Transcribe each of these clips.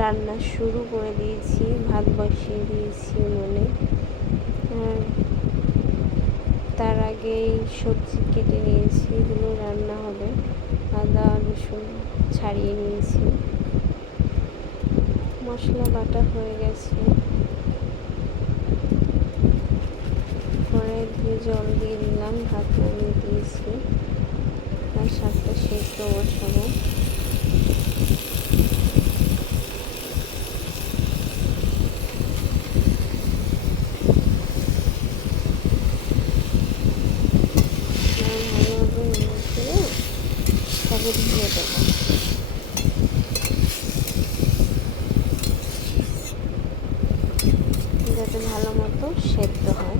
রান্না শুরু করে দিয়েছি, ভাত বসিয়ে দিয়েছি উনুনে। আর তার আগেই সবজি কেটে নিয়েছি, এগুলো রান্না হবে। আদা রসুন ছাড়িয়ে নিয়েছি, মশলা বাটা হয়ে গেছে। কড়াই ধুয়ে জল দিয়ে দিলাম, ভাত নামিয়ে দিয়েছি। আর শাকটা সেদ্ধ বসাবো। ভালোভাবে শাকে ধুয়ে দেবো। যাতে ভালো মতো সেদ্ধ হয়।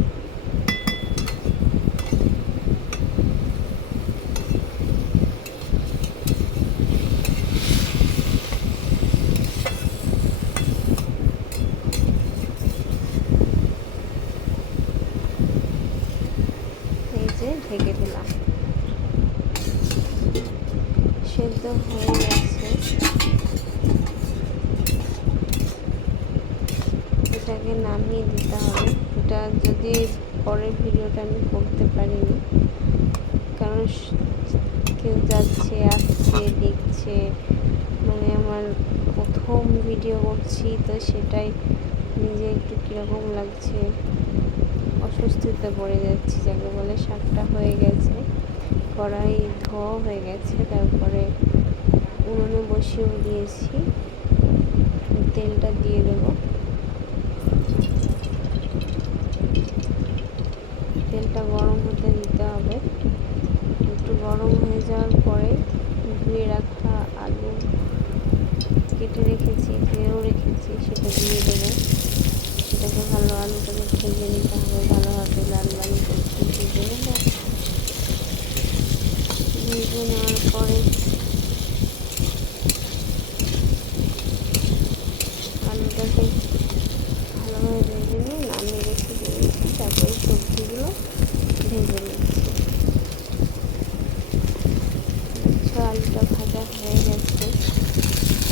এই যে ঢেকে দিলাম, সেদ্ধ হয়ে গেছে। এটাকে নামিয়ে দিতে হবে। এটা যদি পরের ভিডিওটা আমি করতে পারিনি, কারণ কেউ যাচ্ছে আসছে দেখছে, মানে আমার প্রথম ভিডিও করছি, তো সেটাই নিজে একটু কীরকম লাগছে, অস্বস্তিতে পড়ে যাচ্ছি যাকে বলে। শাকটা হয়ে গেছে, কড়াই ধোয়া হয়ে গেছে, তারপরে উনুনে বসিয়েও দিয়েছি। তেলটা দিয়ে দেবো। তেলটা গরম হতে দিতে হবে। একটু গরম হয়ে যাওয়ার পরে ধুয়ে রাখা আলু কেটে রেখেছি, ধুয়েও রেখেছি, সেটা দিয়ে দেবো। সেটাকে আলুটাকে ভেজে নিতে হবে ভালোভাবে, লাল লাল করে ভেজে নেবো। ভেজে নেওয়ার পরে আলুটাকে ভালোভাবে ভেজে নিয়ে নামিয়ে রেখে দিয়েছি। তারপরে সবজিগুলো ভেজে নিচ্ছি। আলুটা ভাজা হয়ে গেছে,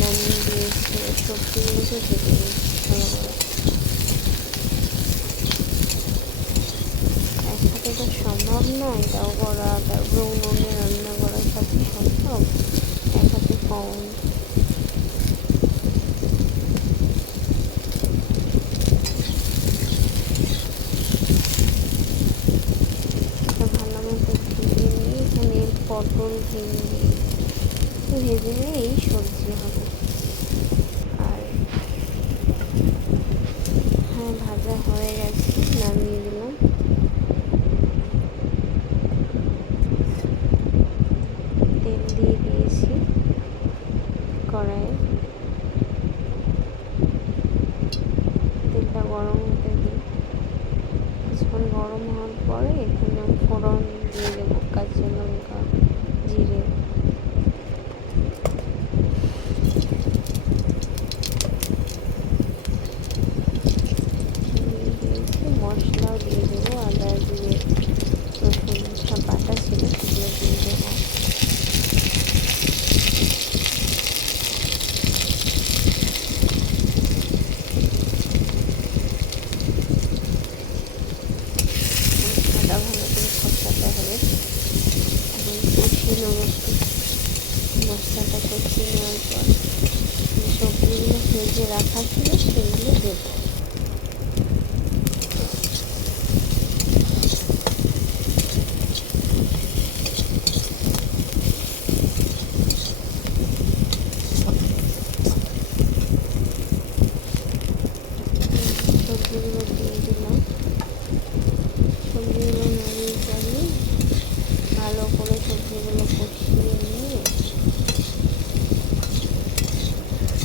নামিয়ে দিয়েছি। সবজিগুলোকে ভেজে নিচ্ছি ভালো করে। একসাথে তো সম্ভব না এটাও করা, তারপরে উনুনে রান্না করা, সব সম্ভব এক হাতে কম। ভালো মতো ভেজে নিয়ে এখানে পটল ভেন্ডি ভেজে নিয়েই সবজি হবে। আর হ্যাঁ, ভাজা হয়ে গেছে, নামিয়ে দিলাম। তেল দিয়ে দিয়েছি কড়াইয়ে। তেলটা গরম হতে দিই। কিছুক্ষণ গরম হওয়ার পরে এখানে ফোড়ন দিয়ে দেবো, কাঁচা লঙ্কা, জিরে। মশলাও দিয়ে দেবো, আদা জিরে রসুন বাটা ছিল সেগুলো দিয়ে দেবো। মশলাটা ভালো করে কষাতে হবে এবং কষিয়ে নেবো। মশলাটা কষিয়ে নেওয়ার পর সবজিগুলো ভেজে রাখা ছিল সেগুলো দেবো। সবজিগুলো দিয়ে দিলাম। সবজিগুলো নাড়িয়ে চালিয়ে ভালো করে সবজিগুলো কষিয়ে নিয়ে,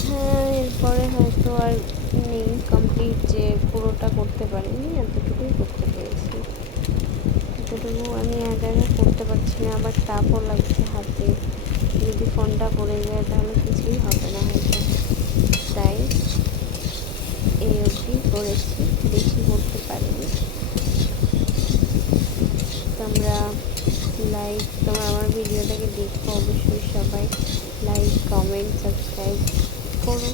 হ্যাঁ, এরপরে হয়তো আর নেই কমপ্লিট যে পুরোটা করতে পারিনি, এতটুকুই করতে পেরেছি। এতটুকু আমি একা করতে পারছি না, আবার টাপও লাগছে হাতে। যদি ফোনটা পড়ে যায় তাহলে কিছুই হবে না হয়তো, তাই এই অবধি করেছি, বেশি করতে পারিনি। তোমরা আমার ভিডিওটাকে দেখো অবশ্যই, সবাই লাইক কমেন্ট সাবস্ক্রাইব করো।